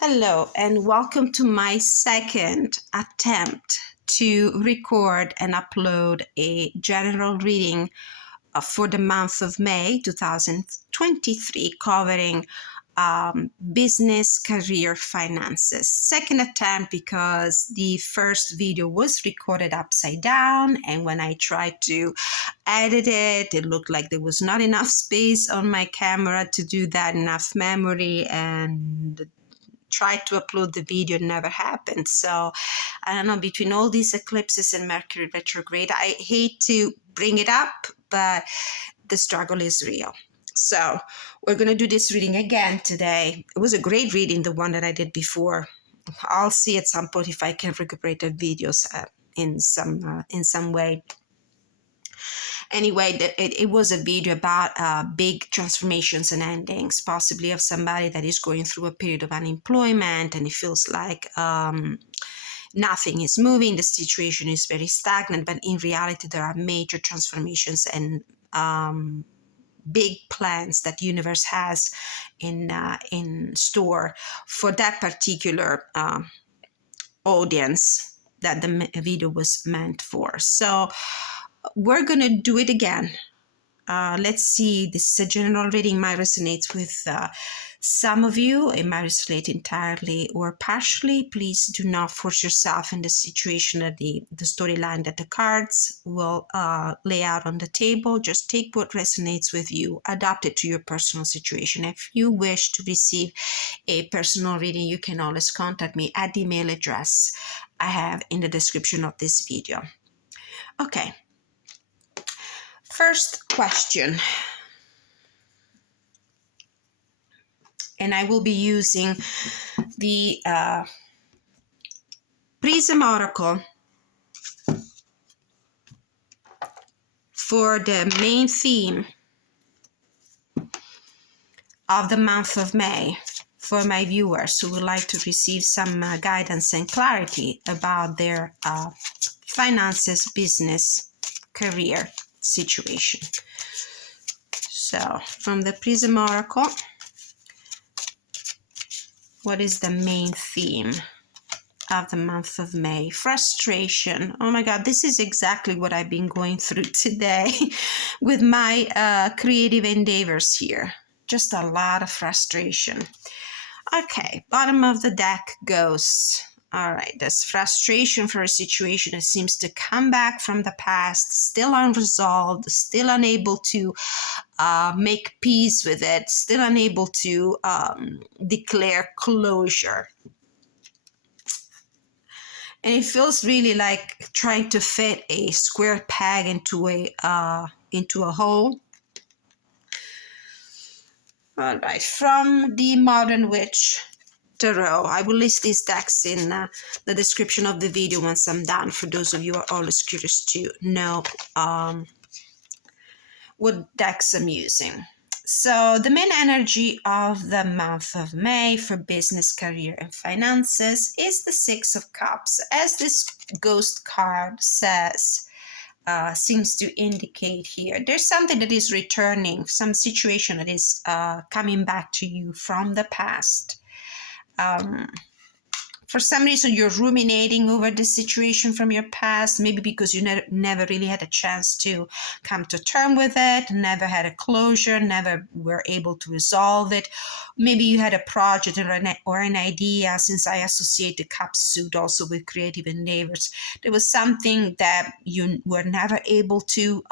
Hello, and welcome to my second attempt to record and upload a general reading for the month of May 2023 covering business, career, finances. Second attempt because the first video was recorded upside down, and when I tried to edit it, it looked like there was not enough space on my camera to do that, enough memory, and tried to upload the video, never happened. So I don't know, between all these eclipses and Mercury retrograde, I hate to bring it up, but the struggle is real. So we're going to do this reading again today. It was a great reading, the one that I did before. I'll see at some point if I can recuperate the videos in some way. Anyway, it was a video about big transformations and endings, possibly of somebody that is going through a period of unemployment and it feels like nothing is moving, the situation is very stagnant, but in reality there are major transformations and big plans that universe has in store for that particular audience that the video was meant for. So we're going to do it again. Let's see, this is a general reading, might resonate with some of you. It might resonate entirely or partially. Please do not force yourself in the situation that the storyline that the cards will lay out on the table. Just take what resonates with you, adapt it to your personal situation. If you wish to receive a personal reading, you can always contact me at the email address I have in the description of this video. Okay. First question, and I will be using the Prism Oracle for the main theme of the month of May for my viewers who would like to receive some guidance and clarity about their finances, business, career situation. So from the Prism Oracle, what is the main theme of the month of May? Frustration. Oh my God, this is exactly what I've been going through today with my creative endeavors here. Just a lot of frustration. Okay, bottom of the deck goes. All right, there's frustration for a situation that seems to come back from the past, still unresolved, still unable to make peace with it, still unable to declare closure. And it feels really like trying to fit a square peg into a hole. All right, from the Modern Witch Tarot. I will list these decks in the description of the video once I'm done, for those of you who are always curious to know what decks I'm using. So the main energy of the month of May for business, career, and finances is the Six of Cups. As this ghost card says, seems to indicate here, there's something that is returning, some situation that is coming back to you from the past. For some reason, you're ruminating over the situation from your past, maybe because you never really had a chance to come to terms with it, never had a closure, never were able to resolve it. Maybe you had a project or an idea, since I associate the cup suit also with creative endeavors. There was something that you were never able to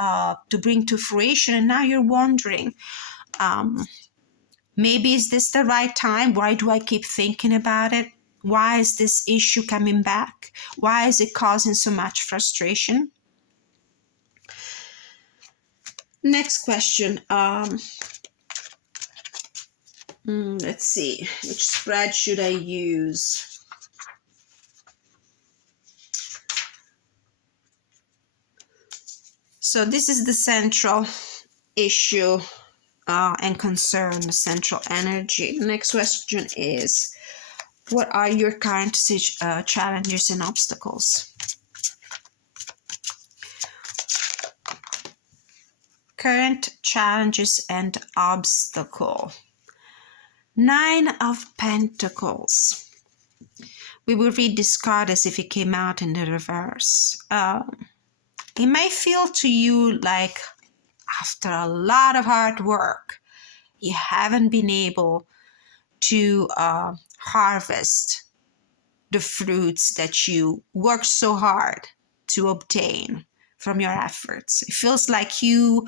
bring to fruition, and now you're wondering, maybe is this the right time? Why do I keep thinking about it? Why is this issue coming back? Why is it causing so much frustration? Next question. Let's see. Which spread should I use? So this is the central issue and concern, the central energy. The next question is, what are your current challenges and obstacles? Current challenges and obstacle. Nine of Pentacles. We will read this card as if it came out in the reverse. It may feel to you like after a lot of hard work, you haven't been able to harvest the fruits that you worked so hard to obtain from your efforts. It feels like you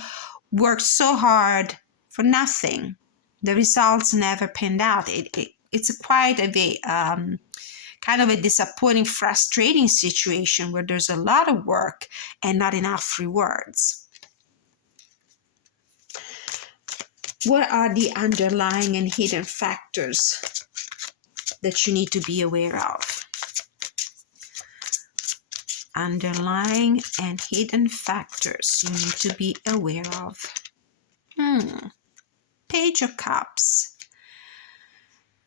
worked so hard for nothing. The results never panned out. It's quite a kind of a disappointing, frustrating situation where there's a lot of work and not enough rewards. What are the underlying and hidden factors that you need to be aware of? Underlying and hidden factors you need to be aware of. Page of Cups.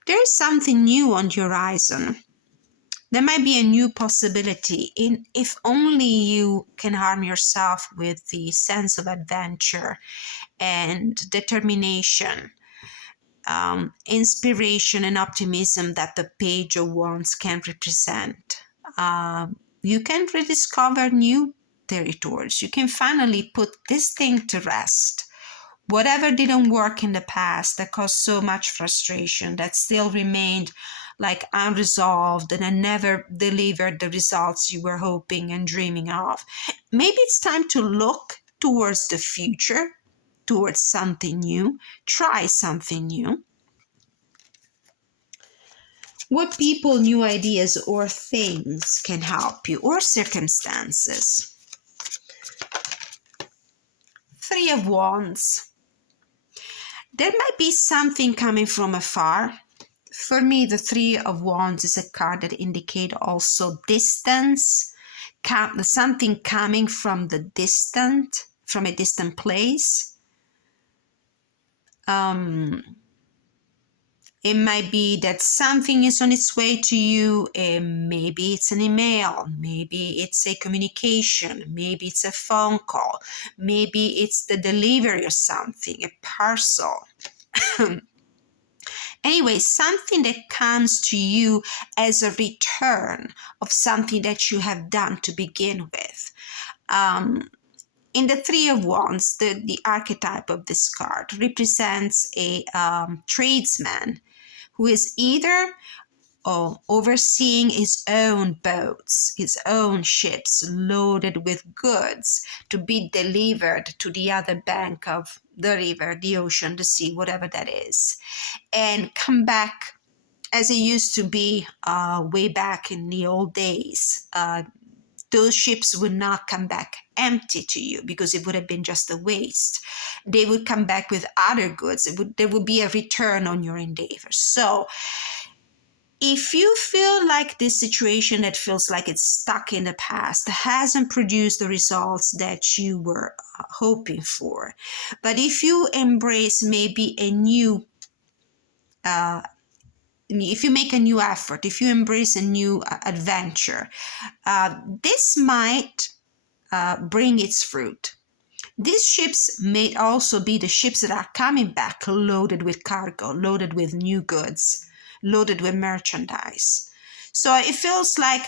There is something new on the horizon. There might be a new possibility if only you can arm yourself with the sense of adventure and determination, inspiration and optimism that the Page of Wands can represent. You can rediscover new territories. You can finally put this thing to rest. Whatever didn't work in the past that caused so much frustration, that still remained like unresolved and never delivered the results you were hoping and dreaming of. Maybe it's time to look towards the future, towards something new, try something new. What people, new ideas, or things can help you, or circumstances? Three of Wands. There might be something coming from afar. For me, the Three of Wands is a card that indicates also distance, something coming from the distant, from a distant place. It might be that something is on its way to you. Maybe it's an email, maybe it's a communication, maybe it's a phone call, maybe it's the delivery of something, a parcel. Anyway, something that comes to you as a return of something that you have done to begin with. In the Three of Wands, the archetype of this card represents a tradesman who is either overseeing his own boats, his own ships loaded with goods to be delivered to the other bank of the river, the ocean, the sea, whatever that is, and come back as it used to be way back in the old days. Those ships would not come back empty to you because it would have been just a waste. They would come back with other goods. There would be a return on your endeavor. So if you feel like this situation that feels like it's stuck in the past hasn't produced the results that you were hoping for, but if you embrace maybe a new if you make a new effort, if you embrace a new adventure, this might bring its fruit. These ships may also be the ships that are coming back loaded with cargo, loaded with new goods, loaded with merchandise. So it feels like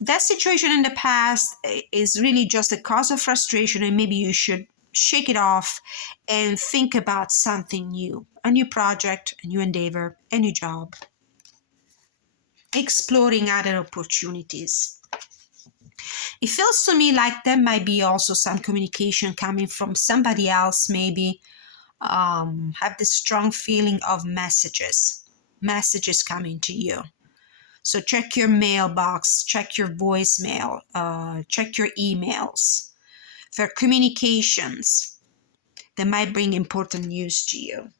that situation in the past is really just a cause of frustration, and maybe you should shake it off and think about something new, a new project, a new endeavor, a new job. Exploring other opportunities. It feels to me like there might be also some communication coming from somebody else, maybe have this strong feeling of messages coming to you. So check your mailbox, check your voicemail, check your emails. For communications, that might bring important news to you.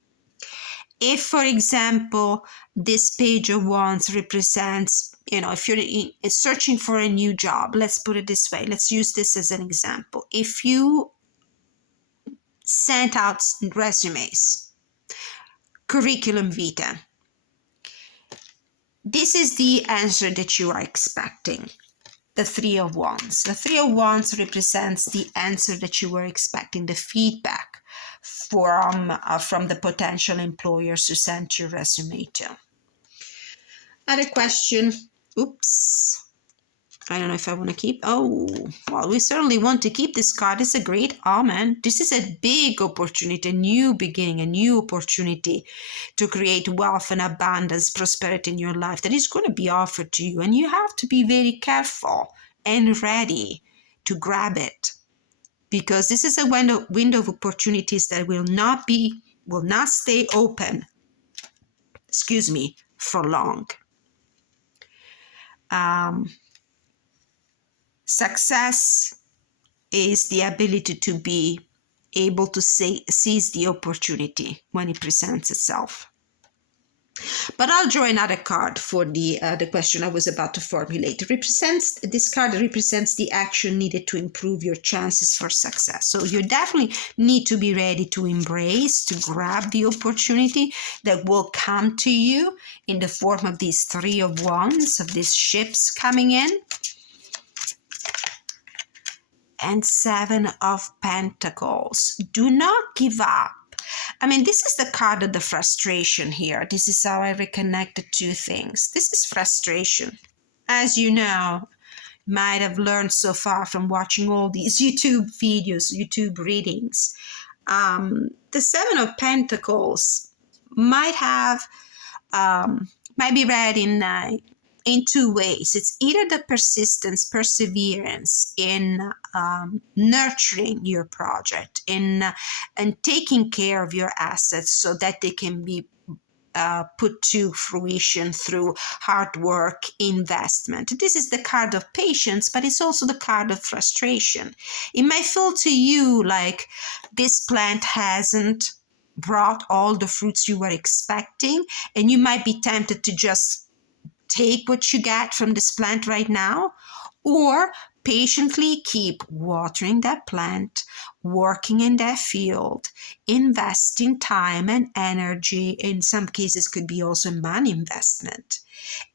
If, for example, this Page of Wands represents, if you're searching for a new job, let's put it this way, let's use this as an example. If you sent out resumes, curriculum vitae, this is the answer that you are expecting. The Three of Wands. The Three of Wands represents the answer that you were expecting, the feedback from the potential employers to send your resume to. Other question. Oops. I don't know if I want to keep. Oh, well, we certainly want to keep this card. It's a great omen. This is a big opportunity, a new beginning, a new opportunity to create wealth and abundance, prosperity in your life that is going to be offered to you. And you have to be very careful and ready to grab it, because this is a window of opportunities that will not stay open, for long. Success is the ability to be able to seize the opportunity when it presents itself. But I'll draw another card for the question I was about to formulate. This card represents the action needed to improve your chances for success. So you definitely need to be ready to embrace, to grab the opportunity that will come to you in the form of these 3 of Wands, of these ships coming in. And 7 of Pentacles. Do not give up. I mean, this is the card of the frustration here. This is how I reconnect the two things. This is frustration. As you know, you might have learned so far from watching all these YouTube videos, YouTube readings. The 7 of Pentacles might be read in 2 ways. It's either the persistence, perseverance in nurturing your project, in taking care of your assets so that they can be put to fruition through hard work, investment. This is the card of patience, but it's also the card of frustration. It might feel to you like this plant hasn't brought all the fruits you were expecting, and you might be tempted to just take what you get from this plant right now, or patiently keep watering that plant, working in that field, investing time and energy, in some cases could be also money investment,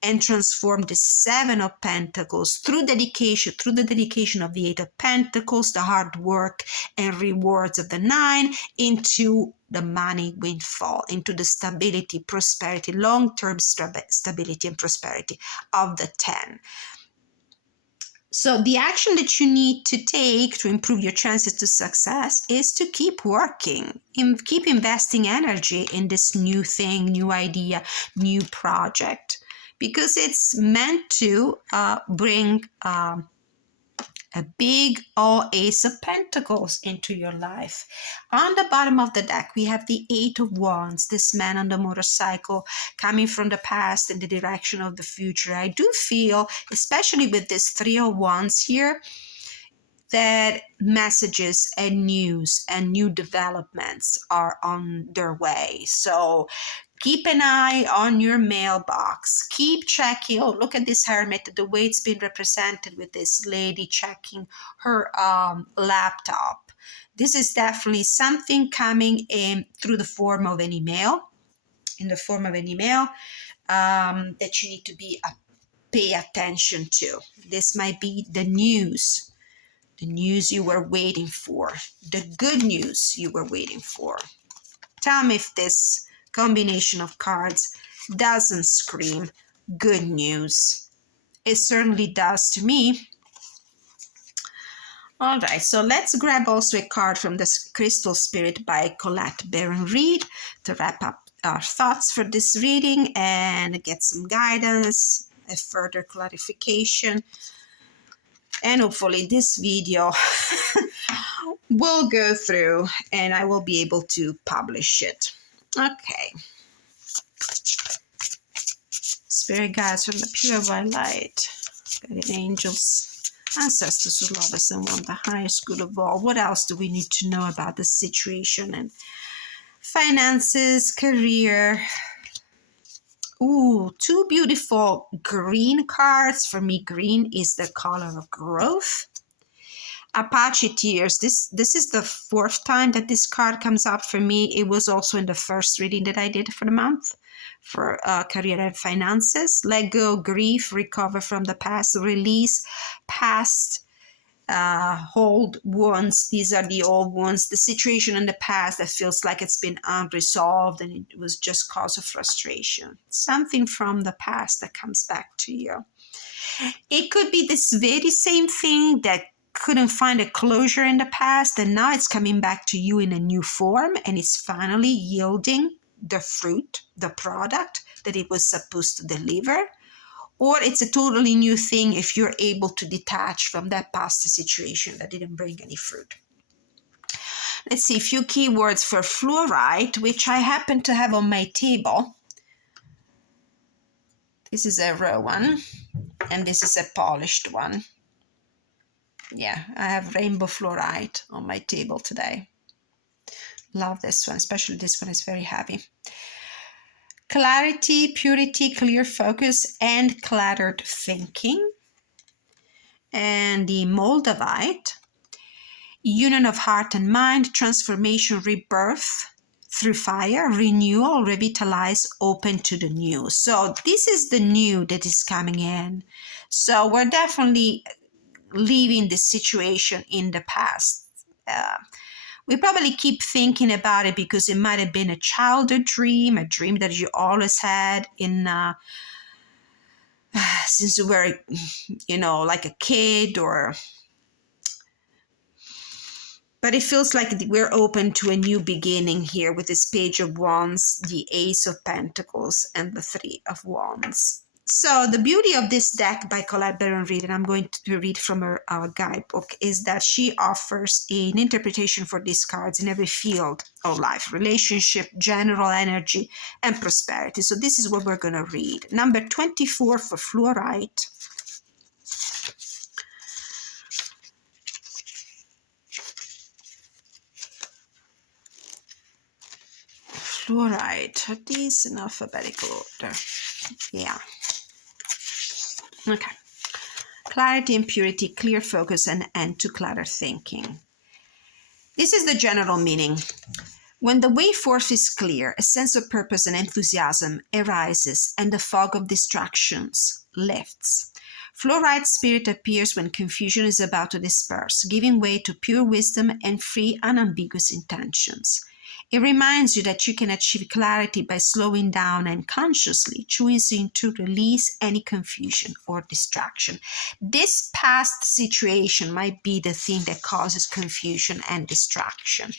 and transform the 7 of Pentacles through the dedication of the 8 of Pentacles, the hard work and rewards of the 9, into the money windfall, into the stability, prosperity, long-term stability and prosperity of the 10. So the action that you need to take to improve your chances to success is to keep working and keep investing energy in this new thing, new idea, new project, because it's meant to bring a big Ace of Pentacles into your life. On the bottom of the deck, we have the 8 of Wands, this man on the motorcycle coming from the past in the direction of the future. I do feel, especially with this 3 of Wands here, that messages and news and new developments are on their way. So keep an eye on your mailbox. Keep checking. Oh, look at this hermit, the way it's been represented with this lady checking her laptop. This is definitely something coming in through the form of an email, that you need to pay attention to. This might be the news you were waiting for, the good news you were waiting for. Tell me if this combination of cards doesn't scream good news. It certainly does to me. All right, so let's grab also a card from the Crystal Spirit by Colette Baron Reed to wrap up our thoughts for this reading and get some guidance, a further clarification. And hopefully this video will go through and I will be able to publish it. Okay. Spirit guides from the pure white light, guardian angels, ancestors who love us and want the highest good of all. What else do we need to know about the situation and finances, career? Ooh, 2 beautiful green cards. For me, green is the color of growth. Apache Tears. This is the 4th time that this card comes up for me. It was also in the first reading that I did for the month for career and finances. Let go, grief, recover from the past, release past old wounds. These are the old wounds, the situation in the past that feels like it's been unresolved and it was just cause of frustration. Something from the past that comes back to you. It could be this very same thing that couldn't find a closure in the past, and now it's coming back to you in a new form, and it's finally yielding the fruit, the product that it was supposed to deliver. Or it's a totally new thing if you're able to detach from that past situation that didn't bring any fruit. Let's see a few keywords for fluorite, which I happen to have on my table. This is a raw one, and this is a polished one. Yeah, I have rainbow fluorite on my table today. Love this one, especially this one is very heavy. Clarity, purity, clear focus, and cluttered thinking. And the moldavite, union of heart and mind, transformation, rebirth through fire, renewal, revitalize, open to the new. So this is the new that is coming in. So we're definitely leaving this situation in the past. We probably keep thinking about it because it might have been a childhood dream, a dream that you always had since you were, like a kid, but it feels like we're open to a new beginning here with this Page of Wands, the Ace of Pentacles, and the Three of Wands. So the beauty of this deck by Colette Baron Reid, and I'm going to read from her guidebook, is that she offers an interpretation for these cards in every field of life: relationship, general energy, and prosperity. So this is what we're going to read. Number 24 for fluorite. Fluorite. Are these in alphabetical order? Yeah. Okay. Clarity and purity, clear focus, and end to clutter thinking. This is the general meaning. When the way forth is clear, a sense of purpose and enthusiasm arises, and the fog of distractions lifts. Fluorite spirit appears when confusion is about to disperse, giving way to pure wisdom and free, unambiguous intentions. It reminds you that you can achieve clarity by slowing down and consciously choosing to release any confusion or distraction. This past situation might be the thing that causes confusion and distraction.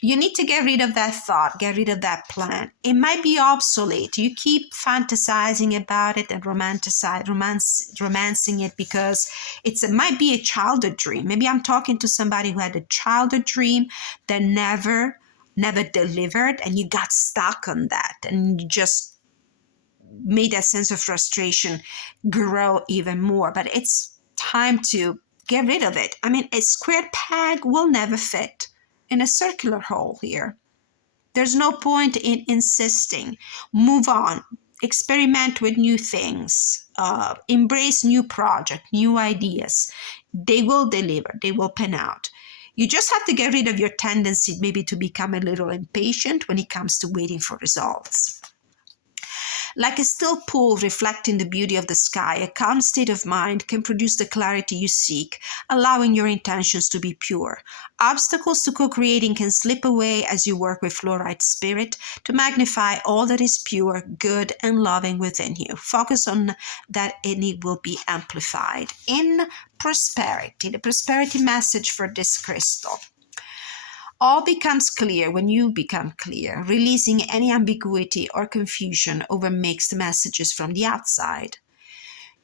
You need to get rid of that thought, get rid of that plan. It might be obsolete. You keep fantasizing about it and romancing it because it might be a childhood dream. Maybe I'm talking to somebody who had a childhood dream that never delivered, and you got stuck on that, and you just made that sense of frustration grow even more. But it's time to get rid of it. I mean, a square peg will never fit in a circular hole here. There's no point in insisting. Move on. Experiment with new things. Embrace new projects, new ideas. They will deliver. They will pan out. You just have to get rid of your tendency maybe to become a little impatient when it comes to waiting for results. Like a still pool reflecting the beauty of the sky, a calm state of mind can produce the clarity you seek, allowing your intentions to be pure. Obstacles to co-creating can slip away as you work with fluorite spirit to magnify all that is pure, good, and loving within you. Focus on that and it will be amplified. In prosperity, the prosperity message for this crystal. All becomes clear when you become clear, releasing any ambiguity or confusion over mixed messages from the outside.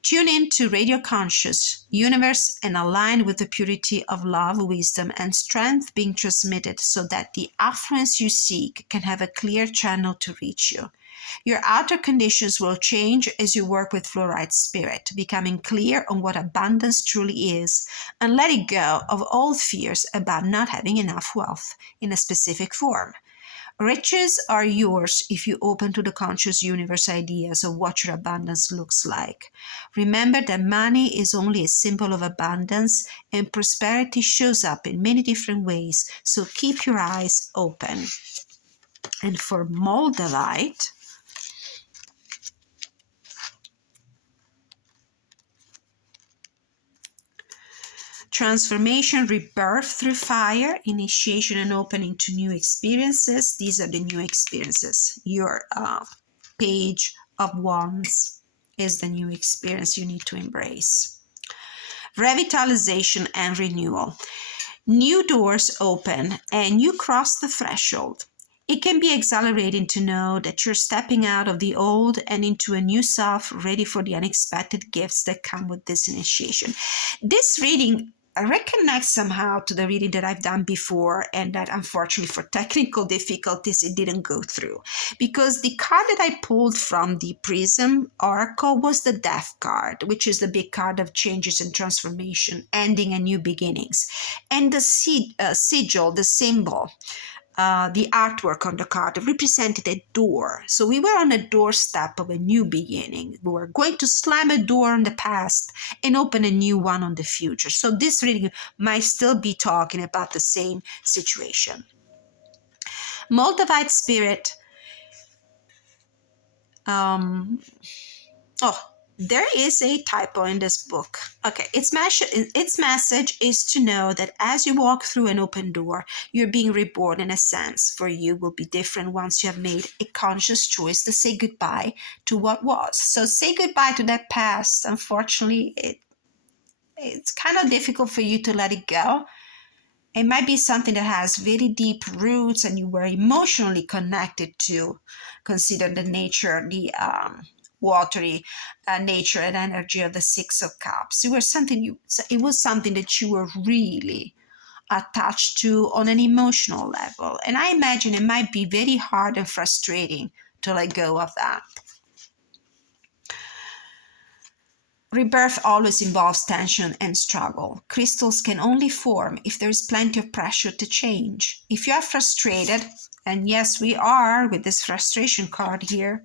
Tune in to radio conscious universe and align with the purity of love, wisdom, and strength being transmitted so that the affluence you seek can have a clear channel to reach you. Your outer conditions will change as you work with fluorite spirit, becoming clear on what abundance truly is and letting go of all fears about not having enough wealth in a specific form. Riches are yours if you open to the conscious universe ideas of what your abundance looks like. Remember that money is only a symbol of abundance and prosperity shows up in many different ways, so keep your eyes open. And for moldavite, transformation, rebirth through fire, initiation and opening to new experiences. These are the new experiences. Your page of wands is the new experience you need to embrace. Revitalization and renewal. New doors open and you cross the threshold. It can be exhilarating to know that you're stepping out of the old and into a new self, ready for the unexpected gifts that come with this initiation. This reading reconnects somehow to the reading that I've done before, and that unfortunately for technical difficulties it didn't go through, because the card that I pulled from the Prism Oracle was the Death card, which is the big card of changes and transformation, ending and new beginnings. And the sigil, the symbol, the artwork on the card represented a door. So we were on a doorstep of a new beginning. We were going to slam a door on the past and open a new one on the future. So this reading might still be talking about the same situation. Moldavite spirit. There is a typo in this book. Okay, its message is to know that as you walk through an open door, you're being reborn in a sense. For you will be different once you have made a conscious choice to say goodbye to what was. So say goodbye to that past. Unfortunately, it's kind of difficult for you to let it go. It might be something that has very deep roots and you were emotionally connected to. Consider the nature, the watery nature and energy of the Six of Cups. It was something that you were really attached to on an emotional level. And I imagine it might be very hard and frustrating to let go of that. Rebirth always involves tension and struggle. Crystals can only form if there is plenty of pressure to change. If you are frustrated, and yes, we are with this frustration card here,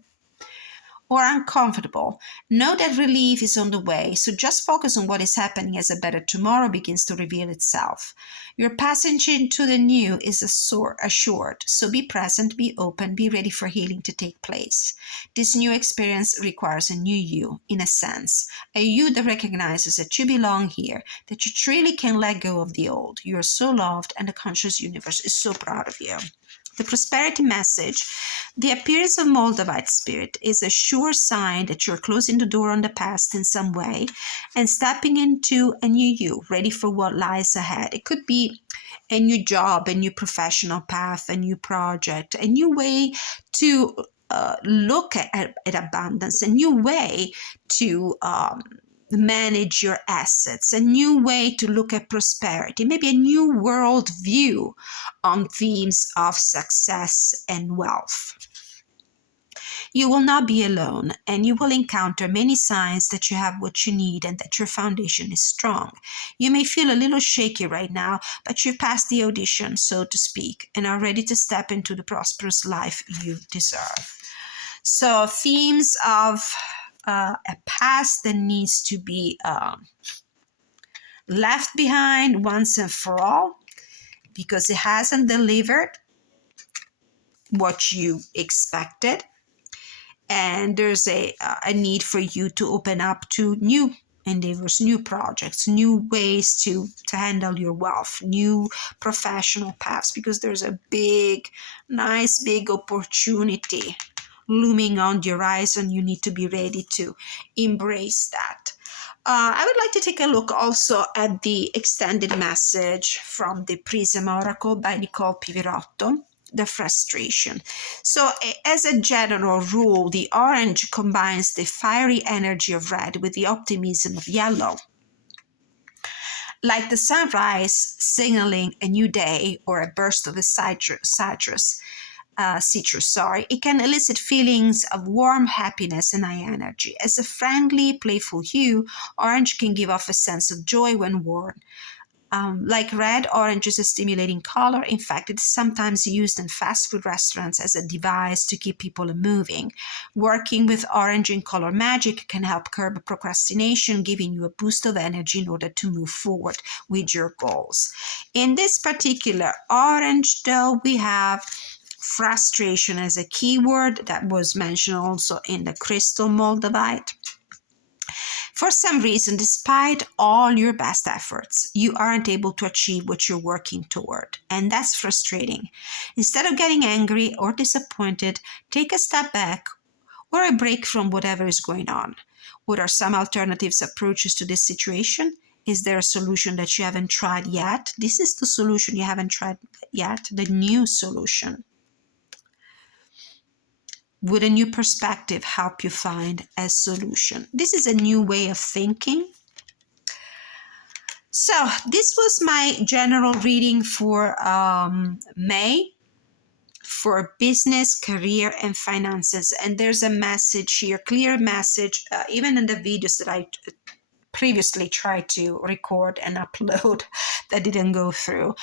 or uncomfortable, know that relief is on the way, so just focus on what is happening as a better tomorrow begins to reveal itself. Your passage into the new is assured, so be present, be open, be ready for healing to take place. This new experience requires a new you, in a sense, a you that recognizes that you belong here, that you truly can let go of the old. You are so loved, and the conscious universe is so proud of you. The prosperity message. The appearance of Moldavite spirit is a sure sign that you're closing the door on the past in some way and stepping into a new you, ready for what lies ahead. It could be a new job, a new professional path, a new project, a new way to look at abundance, a new way to manage your assets, a new way to look at prosperity, maybe a new world view on themes of success and wealth. You will not be alone, and you will encounter many signs that you have what you need and that your foundation is strong. You may feel a little shaky right now, but you've passed the audition, so to speak, and are ready to step into the prosperous life you deserve. So themes of a past that needs to be left behind once and for all because it hasn't delivered what you expected, and there's a need for you to open up to new endeavors, new projects, new ways to handle your wealth, new professional paths, because there's a nice big opportunity looming on the horizon. You need to be ready to embrace that. I would like to take a look also at the extended message from the Prism Oracle by Nicole Pivirotto, the frustration. So as a general rule, the orange combines the fiery energy of red with the optimism of yellow. Like the sunrise signaling a new day or a burst of the citrus, it can elicit feelings of warm happiness and high energy. As a friendly, playful hue, orange can give off a sense of joy when worn. Like red, orange is a stimulating color. In fact, it's sometimes used in fast food restaurants as a device to keep people moving. Working with orange in color magic can help curb procrastination, giving you a boost of energy in order to move forward with your goals. In this particular orange, though, we have frustration as a keyword that was mentioned also in the crystal Moldavite. For some reason, despite all your best efforts, you aren't able to achieve what you're working toward. And that's frustrating. Instead of getting angry or disappointed, take a step back or a break from whatever is going on. What are some alternatives approaches to this situation? Is there a solution that you haven't tried yet? This is the solution you haven't tried yet, the new solution. Would a new perspective help you find a solution? This is a new way of thinking. So this was my general reading for May for business, career, and finances. And there's a message here, clear message, even in the videos that I previously tried to record and upload that didn't go through.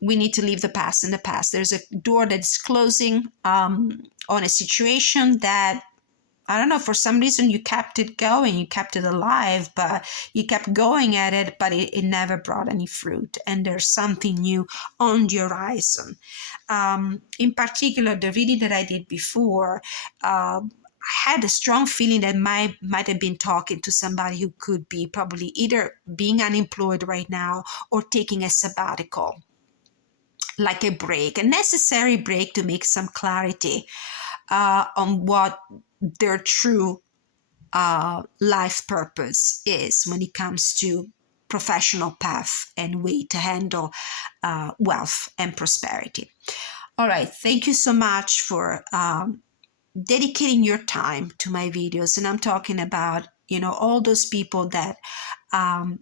We need to leave the past in the past. There's a door that's closing on a situation that, I don't know, for some reason you kept it going, you kept it alive, but you kept going at it, but it never brought any fruit. And there's something new on the horizon. In particular, the reading that I did before, I had a strong feeling that might have been talking to somebody who could be probably either being unemployed right now or taking a sabbatical, like a break, a necessary break to make some clarity on what their true life purpose is when it comes to professional path and way to handle wealth and prosperity. All right, thank you so much for dedicating your time to my videos. And I'm talking about, all those people that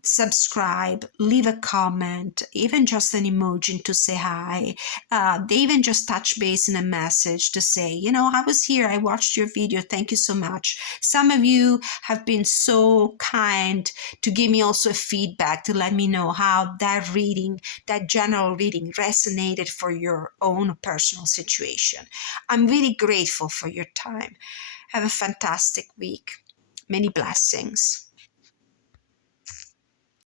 subscribe, leave a comment, even just an emoji to say hi. They even just touch base in a message to say, I was here, I watched your video, thank you so much. Some of you have been so kind to give me also feedback to let me know how that reading, that general reading resonated for your own personal situation. I'm really grateful for your time. Have a fantastic week. Many blessings.